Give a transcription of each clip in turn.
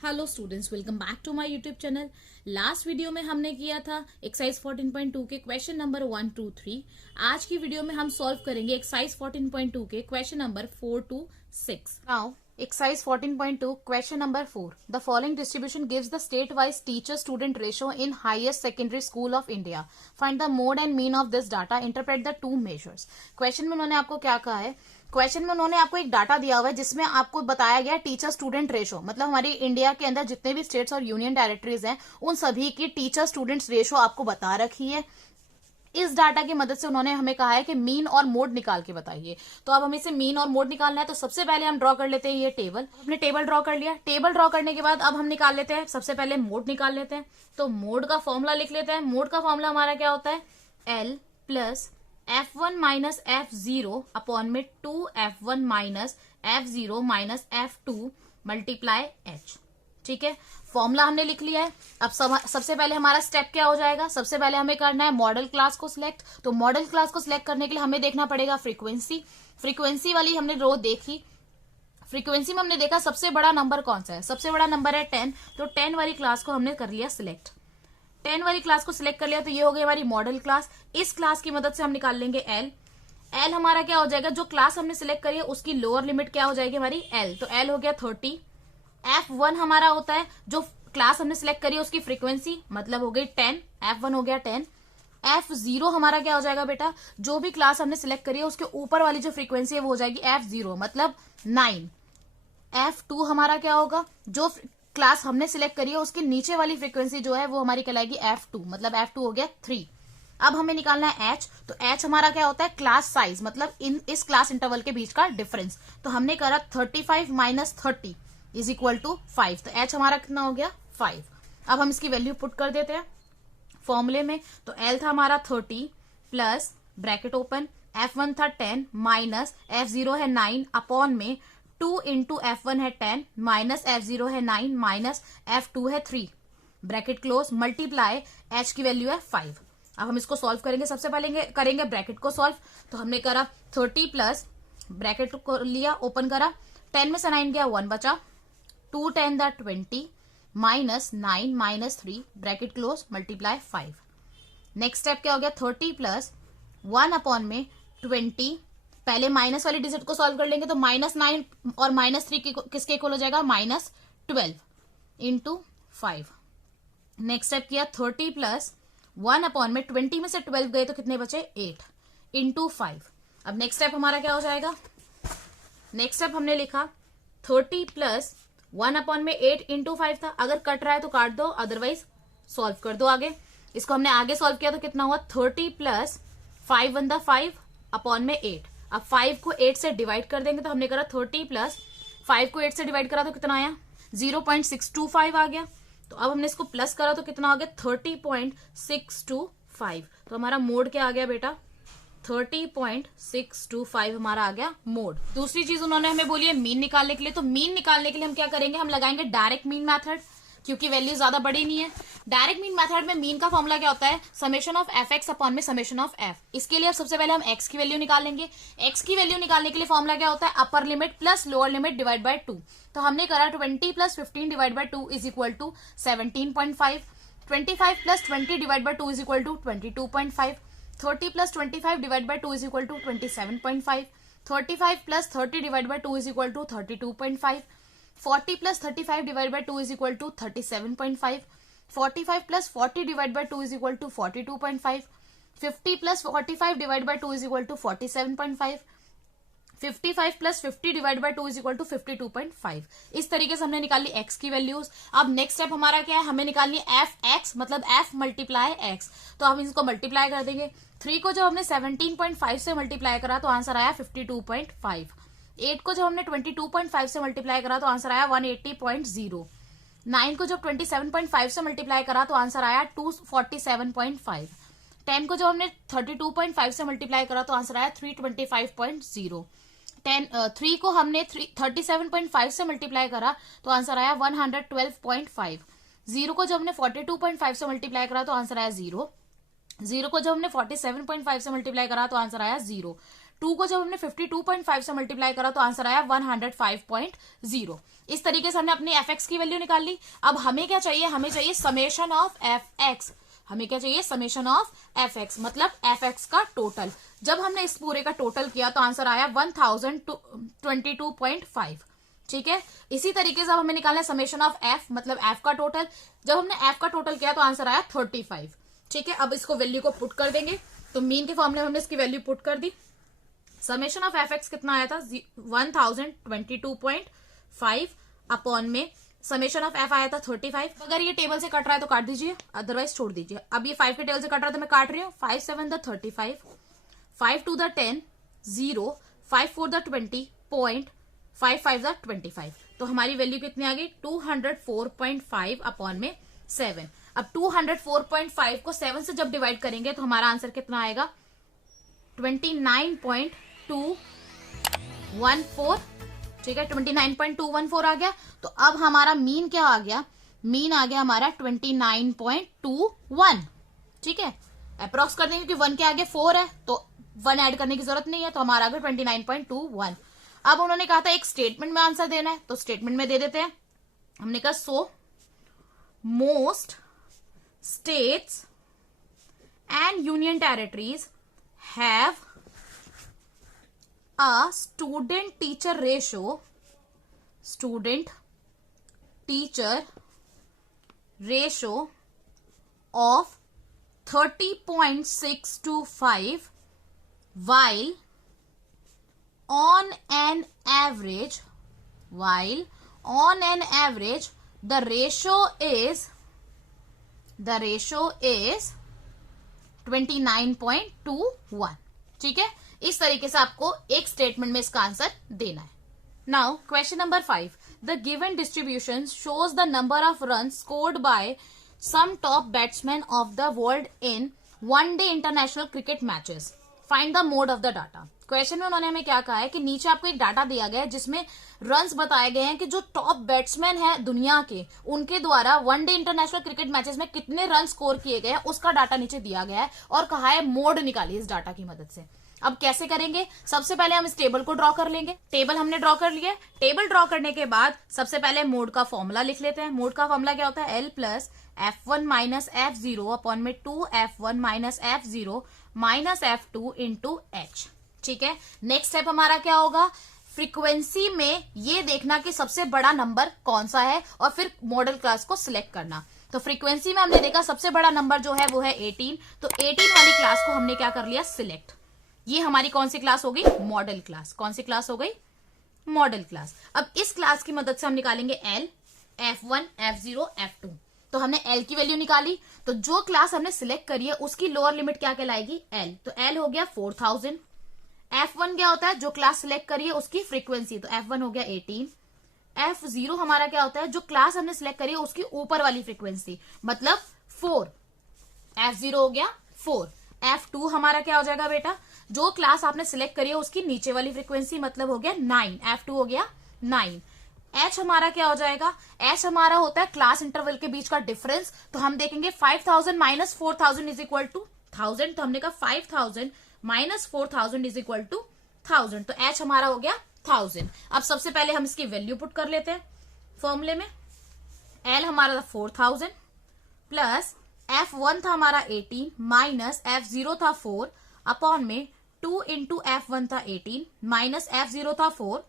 Hello students, welcome back to my YouTube channel. Last video में हमने किया था एक्सरसाइज 14.2 के क्वेश्चन नंबर 1 2 3। आज की वीडियो में हम सॉल्व करेंगे एक्सरसाइज 14.2 के question number 4 to 6। Now exercise 14.2 question number 4, the following distribution gives the state wise teacher student ratio in highest secondary school of India. Find the mode and mean of this data, interpret the two measures. Question में उन्होंने आपको क्या कहा है? Question में उन्होंने आपको एक डाटा दिया हुआ है जिसमें आपको बताया गया टीचर स्टूडेंट रेशो, मतलब हमारी इंडिया के अंदर जितने भी स्टेट्स और यूनियन टेरिटरीज हैं उन सभी की टीचर स्टूडेंट्स रेशो आपको बता रखी है। इस डाटा की मदद से उन्होंने हमें कहा है कि मीन और मोड निकाल के बताइए। तो अब हमें इसे मीन और मोड निकालना है, तो सबसे पहले हम ड्रॉ कर लेते हैं ये टेबल। हमने टेबल ड्रॉ कर लिया। टेबल ड्रॉ करने के बाद अब हम निकाल लेते हैं, सबसे पहले मोड निकाल लेते हैं। तो मोड का फॉर्मूला लिख लेते हैं। मोड का फॉर्मूला हमारा क्या होता है? L plus F1 minus F0 upon में 2F1 minus F0 minus F2 multiply H। ठीक है, फॉर्मूला हमने लिख लिया है। अब सबसे पहले हमारा स्टेप क्या हो जाएगा? सबसे पहले हमें करना है मॉडल क्लास को सिलेक्ट। तो मॉडल क्लास को सिलेक्ट करने के लिए हमें देखना पड़ेगा फ्रीक्वेंसी। फ्रीक्वेंसी वाली हमने रो देखी। फ्रीक्वेंसी में हमने देखा सबसे बड़ा नंबर कौन सा है? सबसे बड़ा नंबर है 10। तो 10 वाली क्लास को हमने कर लिया सिलेक्ट। 10 वाली क्लास को सिलेक्ट कर लिया तो ये हो गई हमारी मॉडल क्लास। इस क्लास की मदद से हम निकाल लेंगे एल। एल हमारा क्या हो जाएगा? जो क्लास हमने सिलेक्ट करी है उसकी लोअर लिमिट क्या हो जाएगी हमारी? एल। तो एल हो गया 30। F1 हमारा होता है जो क्लास हमने सिलेक्ट करी है उसकी फ्रीक्वेंसी, मतलब हो गई 10। F1 हो गया 10। F0 हमारा क्या हो जाएगा बेटा? जो भी क्लास हमने सिलेक्ट करी है उसके ऊपर वाली जो फ्रीक्वेंसी है वो हो जाएगी F0, मतलब 9। F2 हमारा क्या होगा? जो क्लास हमने सिलेक्ट करी है उसके नीचे वाली फ्रीक्वेंसी जो है वो हमारी कहलाएगी F2, मतलब F2 हो गया 3। अब हमें निकालना है H। तो H हमारा क्या होता है? क्लास साइज, मतलब इस क्लास इंटरवल के बीच का डिफरेंस। तो हमने करा 35 माइनस 30 इज इक्वल टू 5। तो H हमारा कितना हो गया? 5। अब हम इसकी वैल्यू पुट कर देते हैं फॉर्मूले में। तो L था हमारा 30 प्लस ब्रैकेट ओपन F1 था 10 माइनस F0 है 9 अपॉन में 2 इंटू F1 है 10 माइनस F0 है 9 माइनस F2 है 3 ब्रैकेट क्लोज मल्टीप्लाई H की वैल्यू है 5। अब हम इसको सॉल्व करेंगे। सबसे पहले करेंगे ब्रैकेट को सॉल्व। तो हमने करा 30 प्लस ब्रैकेट को लिया, ओपन करा, 10 में से 9 गया 1 बचा, 2 10 the 20 minus 9 minus 3 bracket close multiply 5। Next step क्या हो गया? 30 प्लस 1 अपॉन में 20। पहले माइनस वाली डिजिट को सॉल्व कर लेंगे तो माइनस 9 और माइनस 3 किसके इक्वल हो जाएगा? Minus 12 into 5। नेक्स्ट स्टेप किया 30 प्लस 1 अपॉन में 20 में से 12 गए तो कितने बचे? 8 इंटू 5। अब नेक्स्ट स्टेप हमारा क्या हो जाएगा? नेक्स्ट स्टेप हमने लिखा 30 प्लस 1 अपॉन में 8 इंटू 5 था। अगर कट रहा है तो काट दो, अदरवाइज सॉल्व कर दो आगे। इसको हमने आगे सॉल्व किया तो कितना हुआ? 30 प्लस 5 1 द 5 अपॉन में 8। अब 5 को 8 से डिवाइड कर देंगे तो हमने करा 30 प्लस 5 को 8 से डिवाइड करा तो कितना आया? 0.625 आ गया। तो अब हमने इसको प्लस करा तो कितना आ गया? 30.625। तो हमारा मोड क्या आ गया बेटा? 30.625 हमारा आ गया मोड। दूसरी चीज उन्होंने हमें बोली है मीन निकालने के लिए। तो मीन निकालने के लिए हम क्या करेंगे? हम लगाएंगे डायरेक्ट मीन मेथड, क्योंकि वैल्यू ज्यादा बड़ी नहीं है। डायरेक्ट मीन मेथड में मीन का फॉर्मूला क्या होता है? Summation of F x upon में समेशन ऑफ एफ। इसके लिए अब सबसे पहले हम एक्स की वैल्यू निकालेंगे। एक्स की वैल्यू निकालने के लिए फॉर्मूला क्या होता है? Upper limit plus lower limit divide by 2। तो हमने करा 20 plus 15 divide by 2 is equal to 17.5। 25 plus 20 divide by 2 is equal to 22.5। 30 plus 25 divide by 2 is equal to 27.5। 35 plus 30 divide by 2 is equal to 32.5। 40 plus 35 divide by 2 is equal to 37.5। 45 plus 40 divide by 2 is equal to 42.5। 50 plus 45 divide by 2 is equal to 47.5। 55 plus 50 divide by 2 is equal to 52.5। इस तरीके से हमने निकाली x की values. अब next step हमारा क्या है? हमें निकालनी है एफ एक्स, मतलब एफ मल्टीप्लाई एक्स। तो हम इसको मल्टीप्लाई कर देंगे। 3 को जब हमने 17.5 से मल्टीप्लाई करा तो आंसर आया 52.5। 8 को जब हमने 22.5 से मल्टीप्लाई करा तो आंसर आया 180.0। 9 को जब 27.5 से मल्टीप्लाई करा तो आंसर आया 247.5। 10 को जब हमने 32.5 से मल्टीप्लाई करा तो आंसर आया 325.0। 3 को हमने 37.5 से मल्टीप्लाई करा तो आंसर आया 112.5। 0 को जब हमने 42.5 से मल्टीप्लाई करा तो आंसर आया 0। 0 को जब हमने 47.5 से मल्टीप्लाई करा तो आंसर आया 0। 2 को जब हमने 52.5 से मल्टीप्लाई करा तो आंसर आया 105.0। इस तरीके से हमने अपनी एफ एक्स की वैल्यू निकाल ली। अब हमें क्या चाहिए, हमें चाहिए समेशन ऑफ एफ एक्स। हमें क्या चाहिए, समेशन ऑफ एफ एक्स, मतलब एफ एक्स का टोटल। जब हमने इस पूरे का टोटल किया तो आंसर आया 1022.5। ठीक है, इसी तरीके से अब हमें निकालना है समेशन ऑफ एफ, मतलब एफ का टोटल। जब हमने एफ का टोटल किया तो आंसर आया 35। ठीक है, अब इसको वैल्यू को पुट कर देंगे, तो मीन के फॉर्मूले में हमने इसकी वैल्यू पुट कर दी। समेशन ऑफ एफ एक्स कितना आया था, 1022.5 अपॉन में समेशन ऑफ एफ आया था 35। अगर ये टेबल से कट रहा है तो काट दीजिए, अदरवाइज छोड़ दीजिए। अब ये 5 के टेबल से कट रहा है तो मैं काट रही हूँ। 5 7 the 35, 5 2 the 10, 0, 5 4 the 20, point, 5 5 the 25। तो हमारी वैल्यू कितनी आ गई, 204.5 अपॉन में 7। अब 204.5 को 7 से जब डिवाइड करेंगे तो हमारा आंसर कितना आएगा, 29.214। ठीक है, 29.214 आ गया। तो अब हमारा मीन क्या आ गया, मीन आ गया हमारा 29.21। ठीक है, अप्रोक्स कर देंगे क्योंकि 1 के आगे 4 है तो 1 ऐड करने की जरूरत नहीं है, तो हमारा आ गया 29.21। अब उन्होंने कहा था एक स्टेटमेंट में आंसर देना है, तो स्टेटमेंट में दे देते हैं। हमने कहा so most states and union territories have a student teacher ratio of 30.625, while on an average the ratio is 29.21। ठीक है, इस तरीके से आपको एक स्टेटमेंट में इसका आंसर देना है। Now question number 5, the given distribution shows the number of run scored by some top batsman of the world in one day international cricket matches, find the mode of the data. Question में उन्होंने हमें क्या कहा है कि नीचे आपको एक डाटा दिया गया है जिसमें रन्स बताए गए हैं कि जो टॉप बैट्समैन है दुनिया के, उनके द्वारा वनडे इंटरनेशनल क्रिकेट मैचेस में कितने रन स्कोर किए गए हैं उसका डाटा नीचे दिया गया है, और कहा है मोड निकालिए इस डाटा की मदद से। अब कैसे करेंगे, सबसे पहले हम इस टेबल को ड्रॉ कर लेंगे। टेबल हमने ड्रॉ कर लिया। टेबल ड्रॉ करने के बाद सबसे पहले मोड का फॉर्मूला लिख लेते हैं। मोड का फॉर्मूला क्या होता है, L plus F1 minus F0 upon में 2F1 minus F0 minus F2 into H। ठीक है, नेक्स्ट स्टेप हमारा क्या होगा, फ्रीक्वेंसी में ये देखना कि सबसे बड़ा नंबर कौन सा है और फिर मॉडल क्लास को सिलेक्ट करना। तो फ्रीक्वेंसी में हमने देखा सबसे बड़ा नंबर जो है वो है 18, तो 18 वाली क्लास को हमने क्या कर लिया, सिलेक्ट। ये हमारी कौन सी क्लास हो गई, मॉडल क्लास। कौन सी क्लास हो गई, मॉडल क्लास। अब इस क्लास की मदद से हम निकालेंगे L, F1, F0, F2। तो हमने L की वैल्यू निकाली, तो जो क्लास हमने सिलेक्ट करी है उसकी लोअर लिमिट क्या कहलाएगी, L। तो L हो गया 4000। F1 क्या होता है, जो क्लास सिलेक्ट करी है उसकी फ्रीक्वेंसी, तो F1 हो गया 18। F0 हमारा क्या होता है, जो क्लास हमने सिलेक्ट करी है उसकी ऊपर वाली फ्रीक्वेंसी, मतलब 4। F0 हो गया 4। F2 हमारा क्या हो जाएगा बेटा, जो क्लास आपने सिलेक्ट करी है उसकी नीचे वाली फ्रीक्वेंसी, मतलब हो गया 9। F2 हो गया 9। H हमारा क्या हो जाएगा, H हमारा होता है क्लास इंटरवल के बीच का डिफरेंस। तो हम देखेंगे 5000 माइनस 4000 इज इक्वल टू 1000, तो हमने कहा 5000 माइनस 4000 इज इक्वल टू 1000, तो H हमारा हो गया 1000। अब सबसे पहले हम इसकी वैल्यू पुट कर लेते हैं फॉर्मूले में। L हमारा था 4000 प्लस F1 था हमारा 18 माइनस F0 था 4 अपॉन में 2 इंटू F1 था 18 माइनस F0 था 4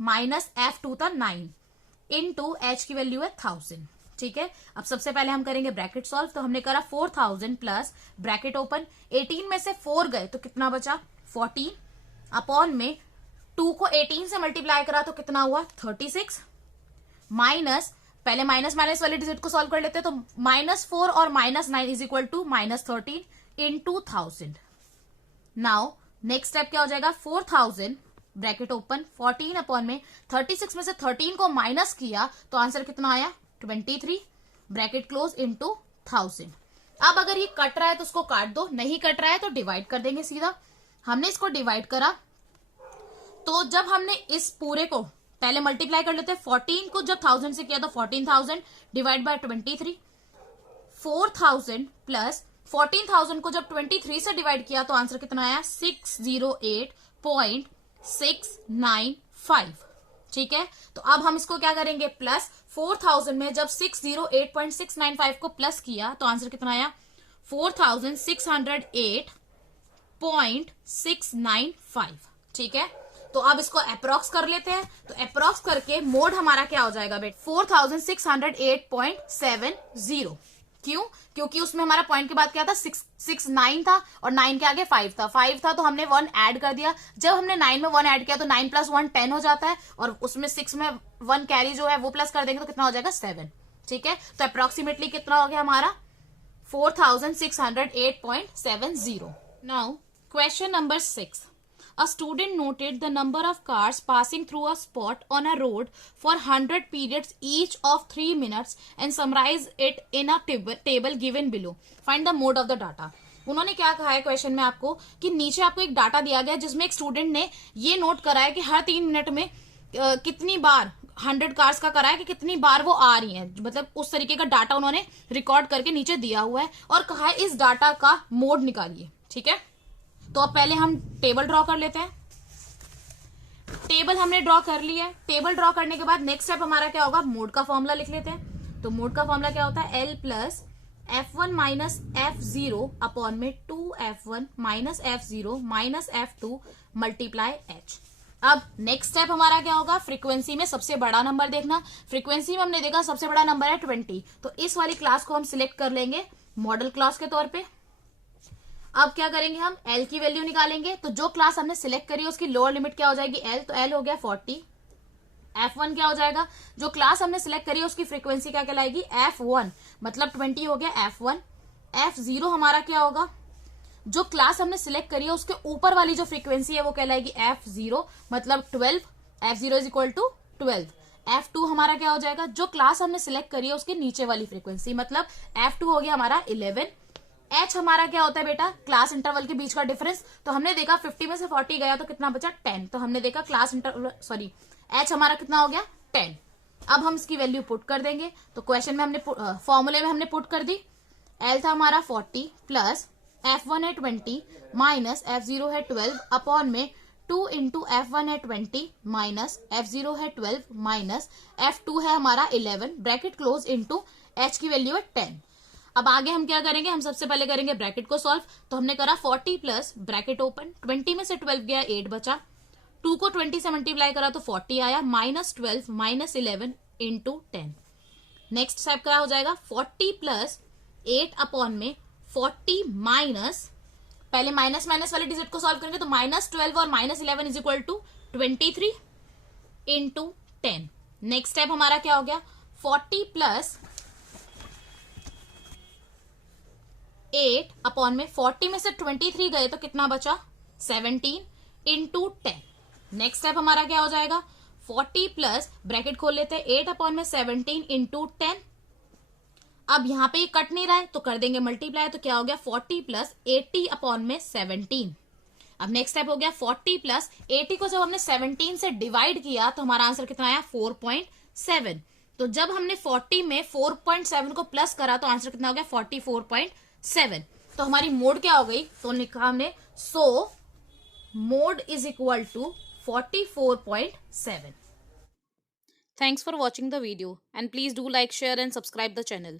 माइनस F2 था 9 इंटू H की वैल्यू है 1000। ठीक है, अब सबसे पहले हम करेंगे ब्रैकेट सॉल्व। तो हमने करा 4000 प्लस ब्रैकेट ओपन, 18 में से 4 गए तो कितना बचा 14 अपॉन में 2 को 18 से मल्टीप्लाई करा तो कितना हुआ 36 माइनस, पहले माइनस माइनस वाले डिजिट को सॉल्व कर लेते हैं, तो -4 और -9 is equal to -13 into 1000। Now next step क्या हो जाएगा, 4000 ब्रैकेट ओपन 14 अपॉन में 36 में से 13 को माइनस किया तो आंसर कितना आया 23 ब्रैकेट क्लोज इंटू 1000। अब अगर ये कट रहा है तो उसको काट दो, नहीं कट रहा है तो डिवाइड कर देंगे सीधा। हमने इसको डिवाइड करा, तो जब हमने इस पूरे को पहले मल्टीप्लाई कर लेते हैं, 14 को जब 1000 से किया तो 14000 डिवाइड बाय 23, 4000 प्लस 14000 को जब 23 से डिवाइड किया तो आंसर कितना आया 0.695। ठीक है, तो अब हम इसको क्या करेंगे, प्लस 4000 में जब 608.695 को प्लस किया तो आंसर कितना आया, 4608.695। ठीक है, तो अब इसको अप्रोक्स कर लेते हैं। तो अप्रोक्स करके मोड हमारा क्या हो जाएगा बेट, 4608.70। क्यों, क्योंकि उसमें हमारा पॉइंट के बाद क्या था, 669 था और 9 के आगे 5 था। 5 था तो हमने 1 ऐड कर दिया। जब हमने 9 में 1 ऐड किया तो 9 + 1 10 हो जाता है, और उसमें 6 में 1 कैरी जो है वो प्लस कर देंगे तो कितना हो जाएगा, 7। ठीक है, तो अप्रोक्सीमेटली कितना हो गया हमारा, 4608.70। Now question number 6। A student noted the number of cars passing through a spot on a road for 100 periods each of 3 minutes and summarize it in a table given below. Find the mode of the data. उन्होंने क्या कहा है question में आपको कि नीचे आपको एक डाटा दिया गया जिसमें एक स्टूडेंट ने ये नोट करा है कि हर 3 मिनट में कितनी बार 100 कार्स का करा है कि कितनी बार वो आ रही हैं, मतलब उस तरीके का डाटा उन्होंने रिकॉर्ड करके नीचे दिया हुआ है और कहा है इस डाटा का मोड निकालिए। ठीक है, तो अब पहले हम टेबल ड्रॉ कर लेते हैं। टेबल हमने ड्रॉ कर लिया है। टेबल ड्रॉ करने के बाद नेक्स्ट स्टेप हमारा क्या होगा, मोड का फॉर्मूला लिख लेते हैं। तो मोड का फॉर्मूला क्या होता है, L plus F1 minus F0 upon में 2F1 minus F0 minus F2 multiply H। अब नेक्स्ट स्टेप हमारा क्या होगा, फ्रीक्वेंसी में सबसे बड़ा नंबर देखना। फ्रीक्वेंसी में हमने देखा सबसे बड़ा नंबर है 20, तो इस वाली क्लास को हम सिलेक्ट कर लेंगे मॉडल क्लास के तौर पे। अब क्या करेंगे, हम L की वैल्यू निकालेंगे। तो जो क्लास हमने सिलेक्ट करी है उसकी लोअर लिमिट क्या हो जाएगी, L, तो L हो गया 40। F1 क्या हो जाएगा, जो क्लास हमने सिलेक्ट करी है उसकी फ्रीक्वेंसी क्या कहलाएगी, F1, मतलब 20 हो गया F1। F0 हमारा क्या होगा, जो क्लास हमने सिलेक्ट करी है उसके ऊपर वाली जो फ्रीक्वेंसी है वो कहलाएगी F0, मतलब 12। F0 is equal to 12। F2 हमारा क्या हो जाएगा, जो क्लास हमने सिलेक्ट करी है उसके नीचे वाली फ्रीक्वेंसी, मतलब F2 हो गया हमारा 11। H हमारा क्या होता है बेटा, क्लास इंटरवल के बीच का डिफरेंस। तो हमने देखा 50 में से 40 गया तो कितना बचा, 10। तो हमने देखा क्लास इंटरवल H हमारा कितना हो गया, 10। अब हम इसकी वैल्यू पुट कर देंगे। तो क्वेश्चन में हमने फॉर्मूले में हमने पुट कर दी। L था हमारा 40 प्लस F1 है 20 माइनस F0 है 12 अपॉन में 2 इंटू F1 है 20 माइनस F0 है 12 माइनस F2 है हमारा 11 ब्रैकेट क्लोज इंटू H की वैल्यू है 10। अब आगे हम क्या करेंगे, हम सबसे पहले करेंगे ब्रैकेट को सॉल्व। तो हमने करा 40 प्लस ब्रैकेट ओपन, 20 में से 12 गया 8 बचा, 2 को 20 से मल्टीप्लाई करा तो 40 आया, minus 12 minus 11 into 10। Next step क्या हो जाएगा, 40 प्लस 8 अपॉन में 40 माइनस, पहले माइनस माइनस वाले डिजिट को सॉल्व करेंगे तो माइनस 12 और minus 11 is equal to 23 into 10। Next step हमारा क्या हो गया, 40 प्लस 8 अपॉन में 40 में से 23 गए तो कितना बचा, 17 इंटू 10। नेक्स्ट स्टेप हमारा क्या हो जाएगा, 40 प्लस ब्रैकेट खोल लेते हैं 8 अपॉन में 17 इंटू 10। अब यहां पे कट नहीं रहा है तो कर देंगे मल्टीप्लाई, तो क्या हो गया 40 प्लस 80 अपॉन में 17। अब नेक्स्ट स्टेप हो गया 40 प्लस 80 को जब हमने 17 से डिवाइड किया तो हमारा आंसर कितना आया, 4.7। तो जब हमने 40 में 4.7 को प्लस करा तो आंसर कितना हो गया, 44.7। तो हमारी मोड क्या हो गई, तो लिखा हमने so mode is equal to 44.7। Thanks for watching the video and please do like, share and subscribe the channel.